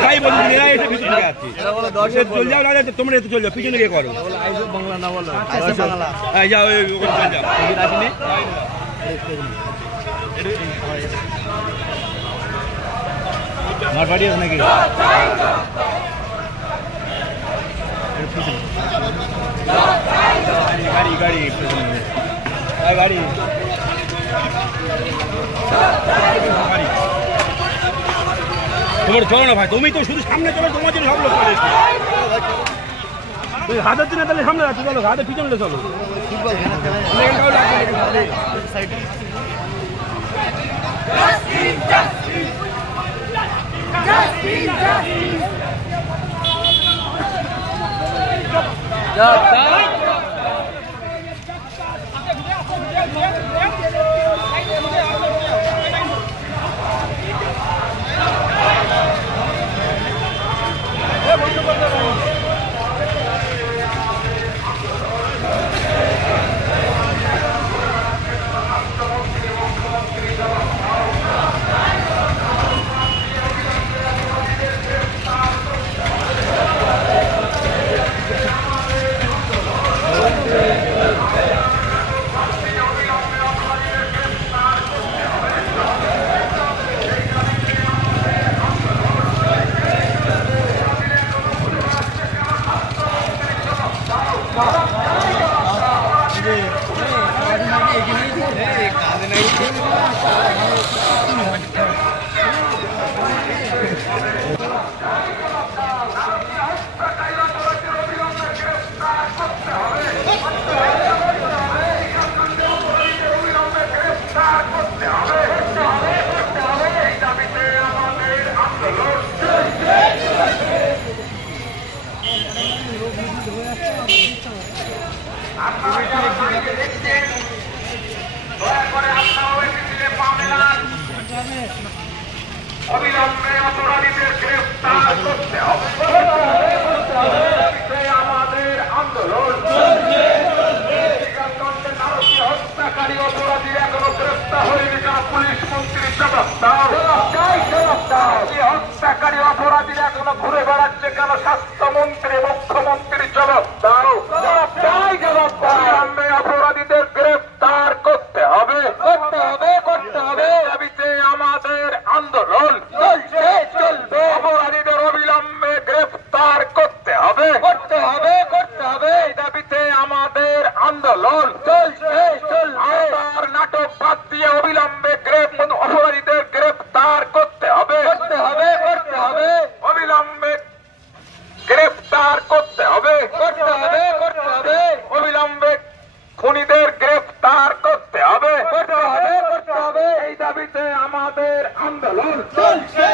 ভাই বলুন এরা এসে পিছনে যাচ্ছে এরা বলে 10 চল যাও না তোমরা এত চল যাও পিছনে গিয়ে করো আইসো বাংলা না বলো আইসো বাংলা এই যাও ওখানে চল যাও এই রাখনি মারবাড়ি আছে নাকি গাড়ি গাড়ি গাড়ি তোমার চলো না ভাই তুমি তো শুধু সামনে চলো তোমার জন্য সব লোক তুই হাতের দিনে তাহলে সামনে রাখছো চলো হাতের পিছনে চলো অবিলম্বে অপরাধীদের গ্রেফতার করতে হবে আমাদের আন্দোলন হত্যাকারী অপরাধীর এখনো গ্রেফতার হয়নি কেন পুলিশ মন্ত্রীর জবাব দাও হত্যাকারী অপরাধীর এখনো ঘুরে বেড়াচ্ছে কেন স্বাস্থ্যমন্ত্রী মুখ্যমন্ত্রীর জবাব দাও অবিলম্বে অপরাধীদের গ্রেফতার করতে হবে দাবিতে আমাদের আন্দোলন চলবে অপরাধীদের অবিলম্বে গ্রেফতার করতে হবে দাবিতে আমাদের আন্দোলন চলবে নাটক বাদ দিয়ে অবিলম্বে অপরাধীদের গ্রেফতার করতে হবে অবিলম্বে গ্রেফতার করতে হবে অবিলম্বে খুনিদের গ্রেফতার করতে হবে এই দাবিতে আমাদের আন্দোলন চলবে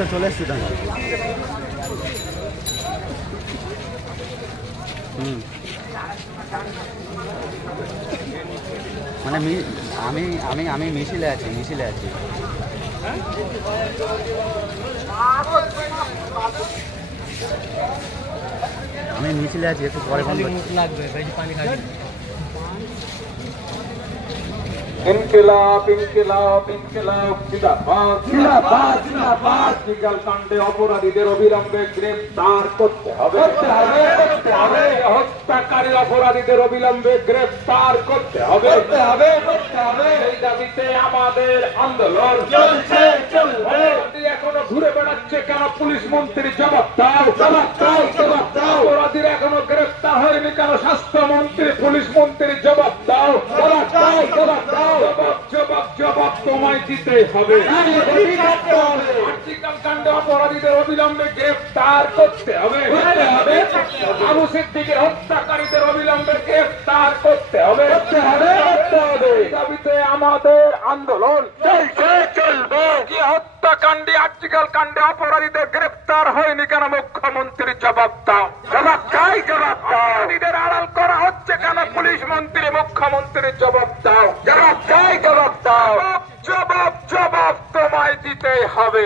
তো চলে এসছি তাহলে মানে আমি মিছিলে আছি আমি মিছিলে আছি, একটু পরে ফোন করছি। ইনকিলাব ইনকিলাব ইনকিলাব জিন্দাবাদ জিন্দাবাদ জিন্দাবাদ আর্টিকেল কাণ্ডে অপরাধীদের অবিলম্বে গ্রেফতার করতে হবে হত্যাকারী অপরাধীদের অবিলম্বে গ্রেফতার করতে হবে এই দাবিতে আমাদের আন্দোলন চলছে চলবে। এখনো ঘুরে বেড়াচ্ছে কেন পুলিশ মন্ত্রী? জবাব দাও জবাব দাও জবাব দাও। অপরাধীরা এখনো গ্রেফতার হয়নি কেন? স্বাস্থ্যমন্ত্রী পুলিশ মন্ত্রী জবাব দাও জবাব দাও জবাব দাও। জবাব জবাব জবাব তোমায় দিতে হবে। আর্টিকেল কাণ্ডে অপরাধীদের অবিলম্বে গ্রেফতার করতে হবে। আবু সিদ্দিকের হত্যাকারীদের অবিলম্বে গ্রেফতার করতে হবে। দাবিতে আমাদের আন্দোলন চলছে চলবে। কি হত্যাকাণ্ডে আর্টিকেল কাণ্ডে অপরাধীদের গ্রেফতার হয়নি কেন? মুখ্যমন্ত্রী জবাব দাও জবাব চাই জবাব দাও। অপরাধীদের আড়াল করা হচ্ছে কেন? পুলিশ মন্ত্রী মুখ্যমন্ত্রী জবাব দাও জবাব চাই জবাব দাও। জবাব জবাব তোমায় দিতে হবে।